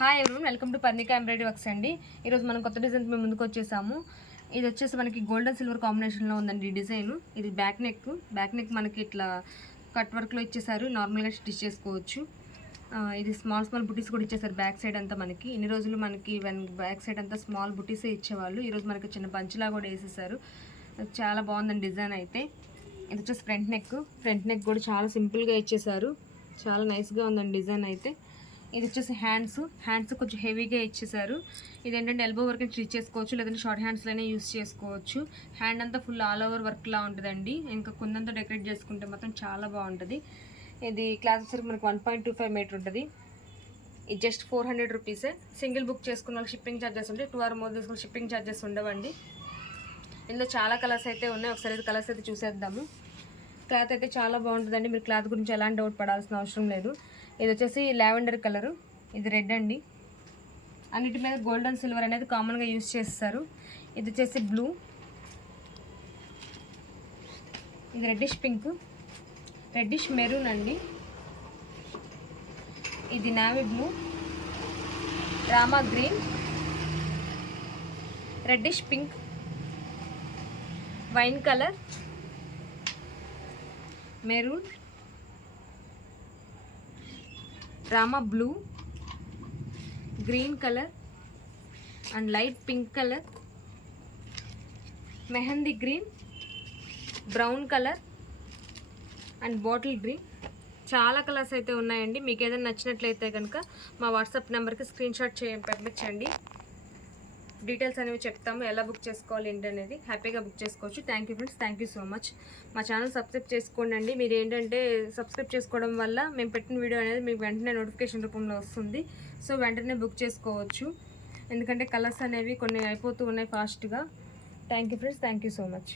Hi everyone, welcome to Parnika embroidery works అండి. ఈరోజు మనం కొత్త డిజైన్ మేము ముందుకు వచ్చేసాము. ఇది వచ్చేసి మనకి గోల్డెన్ సిల్వర్ కాంబినేషన్లో ఉందండి ఈ డిజైన్. ఇది బ్యాక్ నెక్ మనకి ఇట్లా కట్ వర్క్లో ఇచ్చేసారు. నార్మల్గా స్టిచ్ చేసుకోవచ్చు. ఇది స్మాల్ బుటీస్ కూడా ఇచ్చేసారు బ్యాక్ సైడ్ అంతా. మనకి ఇన్ని రోజులు మనకి బ్యాక్ సైడ్ అంతా స్మాల్ బుటీసే ఇచ్చేవాళ్ళు. ఈరోజు మనకి చిన్న బంచ్లా కూడా వేసేసారు. చాలా బాగుందండి డిజైన్ అయితే. ఇది వచ్చేసి ఫ్రంట్ నెక్ కూడా చాలా సింపుల్గా ఇచ్చేసారు. చాలా నైస్గా ఉందండి డిజైన్ అయితే. ఇది వచ్చేసి హ్యాండ్స్ కొంచెం హెవీగా ఇచ్చేసారు. ఇది ఏంటంటే ఎల్బో వరకు స్టిచ్ చేసుకోవచ్చు, లేదంటే షార్ట్ హ్యాండ్స్లోనే యూస్ చేసుకోవచ్చు. హ్యాండ్ అంతా ఫుల్ ఆల్ ఓవర్ వర్క్లా ఉంటుందండి. ఇంకా కుందంతా డెకరేట్ చేసుకుంటే మాత్రం చాలా బాగుంటుంది. ఇది క్లాత్ వచ్చేసరికి మనకు 1.25 మీటర్ ఉంటుంది. ఇది జస్ట్ 400 రూపీసే. సింగిల్ బుక్ చేసుకున్న వాళ్ళకి షిప్పింగ్ ఛార్జెస్ ఉంటాయి. 2 ఆర్ మోర్ తీసుకున్న షిప్పింగ్ ఛార్జెస్ ఉండవండి. ఇందులో చాలా కలర్స్ అయితే ఉన్నాయి. ఒకసారి కలర్స్ అయితే చూసేద్దాము. క్లాత్ అయితే చాలా బాగుంటుందండి. మీరు క్లాత్ గురించి ఎలాంటి డౌట్ పడాల్సిన అవసరం లేదు. ఇది వచ్చేసి లావెండర్ కలరు, ఇది రెడ్ అండి. అన్నిటి మీద గోల్డెన్ సిల్వర్ అనేది కామన్గా యూజ్ చేస్తారు. ఇది వచ్చేసి బ్లూ, ఇది రెడ్డిష్ మెరూన్ అండి. ఇది navy blue, Rama green, reddish pink, wine colour, maroon, Rama blue, green colour and light pink colour, mehndi green, brown colour and bottle green. చాలా కలర్స్ అయితే ఉన్నాయండి. మీకు ఏదైనా నచ్చినట్లయితే కనుక మా వాట్సాప్ నెంబర్కి స్క్రీన్ షాట్ పంపించండి. డీటెయిల్స్ అనేవి చెప్తాము, ఎలా బుక్ చేసుకోవాలి ఏంటి అనేది. హ్యాపీగా బుక్ చేసుకోవచ్చు. Thank you friends, thank you so much. మా ఛానల్ సబ్స్క్రైబ్ చేసుకోండి. మీరు ఏంటంటే సబ్స్క్రైబ్ చేసుకోవడం వల్ల మేము పెట్టిన వీడియో అనేది మీకు వెంటనే నోటిఫికేషన్ రూపంలో వస్తుంది. సో వెంటనే బుక్ చేసుకోవచ్చు. ఎందుకంటే కలర్స్ అనేవి కొన్ని అయిపోతూ ఉన్నాయి ఫాస్ట్గా. Thank you friends, thank you so much.